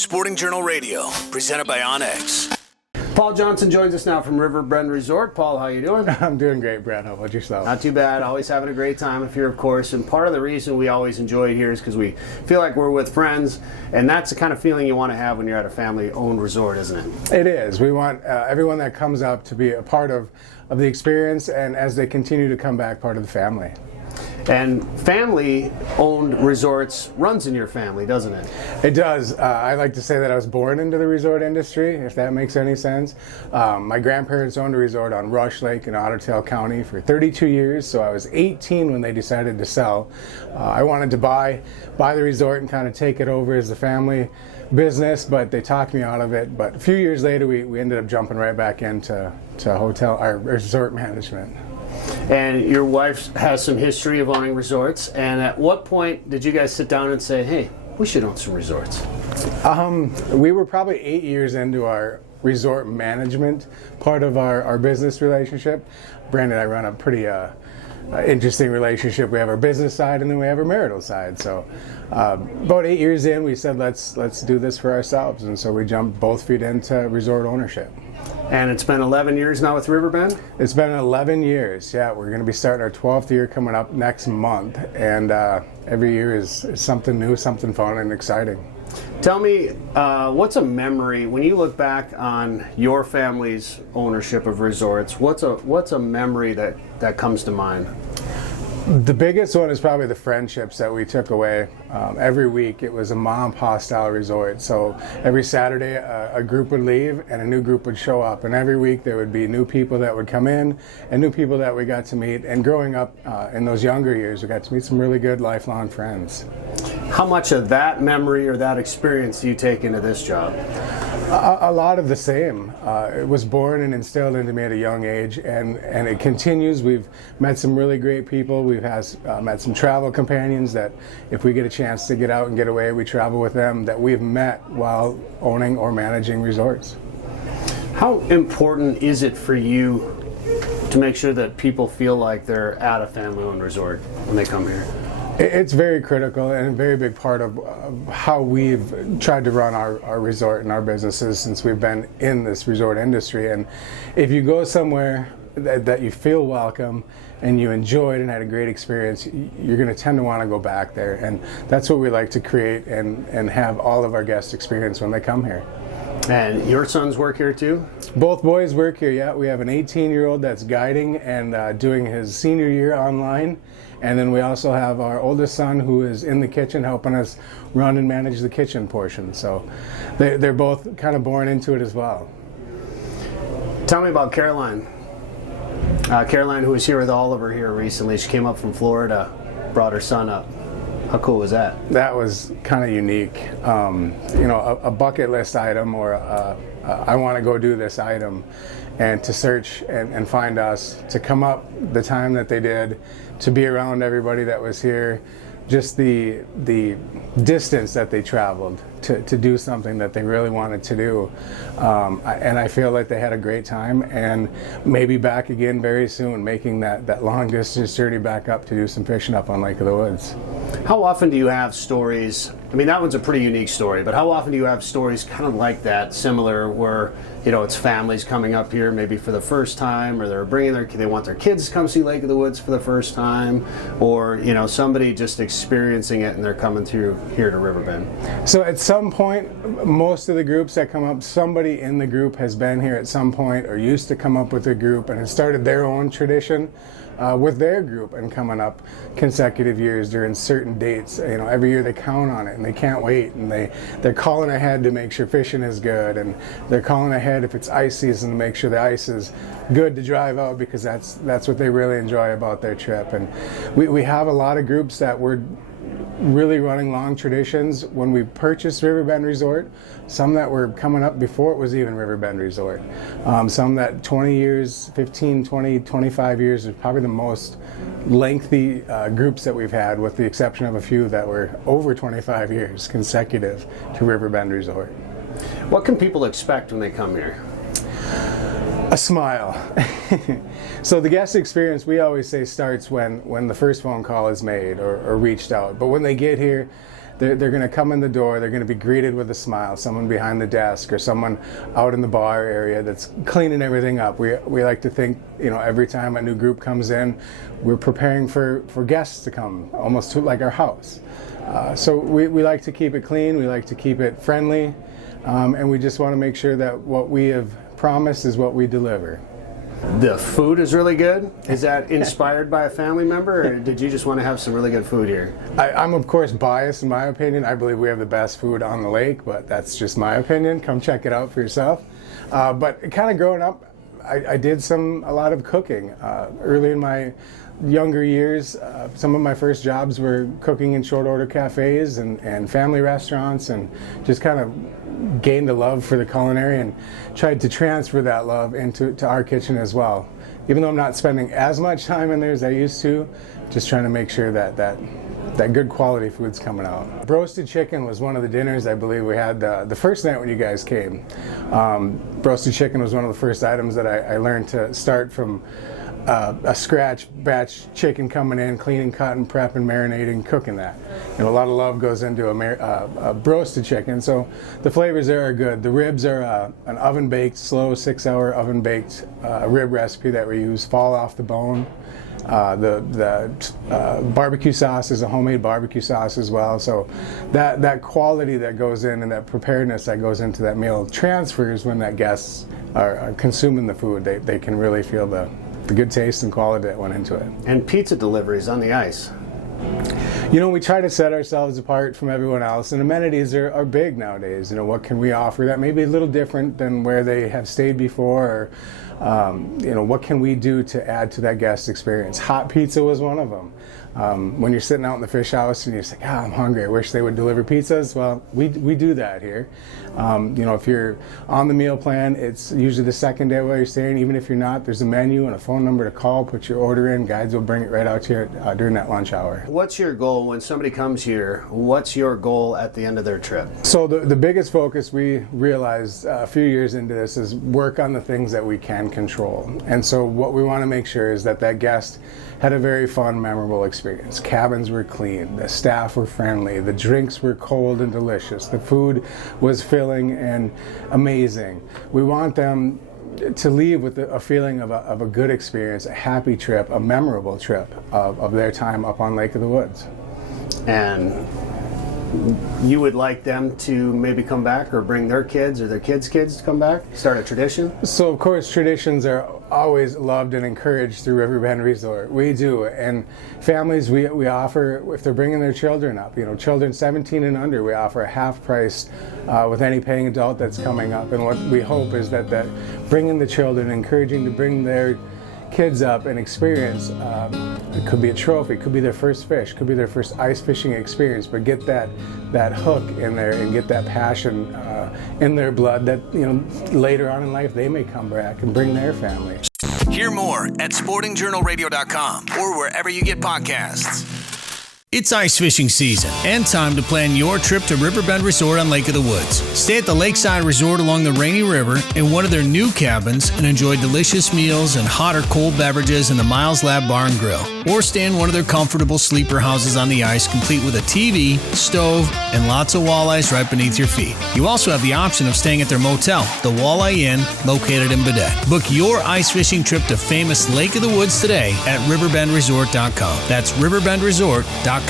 Sporting Journal Radio, presented by Onyx. Paul Johnson joins us now from Riverbend Resort. Paul, how you doing? I'm doing great, Brad. How about yourself? Not too bad. Always having a great time up here, of course. And part of the reason we always enjoy it here is because we feel like we're with friends. And that's the kind of feeling you want to have when you're at a family-owned resort, isn't it? It is. We want everyone that comes up to be a part of the experience, and as they continue to come back, part of the family. And family-owned resorts runs in your family, doesn't it? It does. I like to say that I was born into the resort industry, if that makes any sense. My grandparents owned a resort on Rush Lake in Otter Tail County for 32 years, so I was 18 when they decided to sell. I wanted to buy the resort and kind of take it over as a family business, but they talked me out of it. But a few years later, we ended up jumping right back into resort management. And your wife has some history of owning resorts. And at what point did you guys sit down and say, hey, we should own some resorts? We were probably 8 years into our resort management part of our business relationship. Brandon and I run a pretty interesting relationship. We have our business side and then we have our marital side. So about 8 years in, we said, let's do this for ourselves. And so we jumped both feet into resort ownership. And it's been 11 years now with Riverbend? It's been 11 years, yeah. We're going to be starting our 12th year coming up next month. And every year is something new, something fun and exciting. Tell me, what's a memory, when you look back on your family's ownership of resorts, what's a memory that comes to mind? The biggest one is probably the friendships that we took away. Every week it was a mom and pop style resort. So every Saturday a group would leave and a new group would show up. And every week there would be new people that would come in and new people that we got to meet. And growing up in those younger years, we got to meet some really good lifelong friends. How much of that memory or that experience do you take into this job? A lot of the same. It was born and instilled into me at a young age, and it continues. We've met some really great people. We've met some travel companions that if we get a chance to get out and get away, we travel with them, that we've met while owning or managing resorts. How important is it for you to make sure that people feel like they're at a family-owned resort when they come here? It's very critical and a very big part of how we've tried to run our resort and our businesses since we've been in this resort industry. And if you go somewhere that you feel welcome and you enjoyed and had a great experience, you're going to tend to want to go back there. And that's what we like to create and have all of our guests experience when they come here. And your sons work here too? Both boys work here, yeah. We have an 18-year-old that's guiding and doing his senior year online. And then we also have our oldest son who is in the kitchen helping us run and manage the kitchen portion. So they're both kind of born into it as well. Tell me about Caroline. Caroline, who was here with Oliver here recently, she came up from Florida, brought her son up. How cool was that? That was kind of unique. A bucket list item or I want to go do this item, and to search and find us, to come up the time that they did, to be around everybody that was here, just the distance that they traveled to do something that they really wanted to do. And I feel like they had a great time and maybe back again very soon, making that long distance journey back up to do some fishing up on Lake of the Woods. How often do you have stories, I mean that one's a pretty unique story, but how often do you have stories kind of like that, similar, where it's families coming up here maybe for the first time, or they want their kids to come see Lake of the Woods for the first time, or somebody just experiencing it and they're coming through here to Riverbend? So at some point, most of the groups that come up, somebody in the group has been here at some point or used to come up with a group and has started their own tradition with their group and coming up consecutive years during certain dates. Every year they count on it and they can't wait, and they're calling ahead to make sure fishing is good, and they're calling ahead if it's ice season to make sure the ice is good to drive out, because that's what they really enjoy about their trip. And we have a lot of groups that were really running long traditions when we purchased Riverbend Resort, some that were coming up before it was even Riverbend Resort, some that 20 years, 15, 20, 25 years is probably the most lengthy groups that we've had, with the exception of a few that were over 25 years consecutive to Riverbend Resort. What can people expect when they come here? A smile. So the guest experience, we always say, starts when the first phone call is made or reached out. But when they get here, they're going to come in the door, they're going to be greeted with a smile, someone behind the desk or someone out in the bar area that's cleaning everything up. We like to think, every time a new group comes in, we're preparing for guests to come, almost to like our house. So we like to keep it clean, we like to keep it friendly, and we just want to make sure that what we have promised is what we deliver. The food is really good. Is that inspired by a family member, or did you just want to have some really good food here? I'm of course biased in my opinion. I believe we have the best food on the lake, but that's just my opinion. Come check it out for yourself. But kind of growing up, I did a lot of cooking. Early in my younger years, some of my first jobs were cooking in short order cafes and family restaurants, and just kind of gained a love for the culinary and tried to transfer that love into our kitchen as well. Even though I'm not spending as much time in there as I used to, just trying to make sure that good quality food's coming out. Roasted chicken was one of the dinners I believe we had the first night when you guys came. Roasted chicken was one of the first items that I learned to start from a scratch batch chicken coming in, cleaning, cutting, prepping, marinating, cooking that. A lot of love goes into a roasted chicken, so the flavors there are good. The ribs are an oven-baked, slow 6-hour oven-baked rib recipe that we use, fall off the bone. The barbecue sauce is a homemade barbecue sauce as well, so that quality that goes in and that preparedness that goes into that meal transfers when that guests are consuming the food. They can really feel the good taste and quality that went into it. And pizza deliveries on the ice. We try to set ourselves apart from everyone else, and amenities are big nowadays. What can we offer that may be a little different than where they have stayed before, or what can we do to add to that guest experience? Hot pizza was one of them. When you're sitting out in the fish house and you're just like, I'm hungry, I wish they would deliver pizzas. Well, we do that here. If you're on the meal plan, it's usually the second day while you're staying. Even if you're not, there's a menu and a phone number to call, put your order in. Guides will bring it right out to you during that lunch hour. What's your goal when somebody comes here? What's your goal at the end of their trip? So the biggest focus we realized a few years into this is work on the things that we can control. And so what we want to make sure is that guest had a very fun, memorable experience. Cabins were clean, the staff were friendly, the drinks were cold and delicious, the food was filling and amazing. We want them to leave with a feeling of a good experience, a happy trip, a memorable trip of their time up on Lake of the Woods. And you would like them to maybe come back or bring their kids or their kids' kids to come back? Start a tradition? So of course traditions are always loved and encouraged through Riverbend Resort. We do, and families we offer, if they're bringing their children up, children 17 and under, we offer a half price with any paying adult that's coming up. And what we hope is that bringing the children, encouraging to bring their kids up and experience, it could be a trophy, it could be their first fish, could be their first ice fishing experience, but get that hook in there and get that passion in their blood that later on in life they may come back and bring their family. Hear more at sportingjournalradio.com or wherever you get podcasts. It's ice fishing season and time to plan your trip to Riverbend Resort on Lake of the Woods. Stay at the Lakeside Resort along the Rainy River in one of their new cabins and enjoy delicious meals and hot or cold beverages in the Miles Lab Bar and Grill. Or stay in one of their comfortable sleeper houses on the ice, complete with a TV, stove, and lots of walleyes right beneath your feet. You also have the option of staying at their motel, the Walleye Inn, located in Baudette. Book your ice fishing trip to famous Lake of the Woods today at riverbendresort.com. That's riverbendresort.com.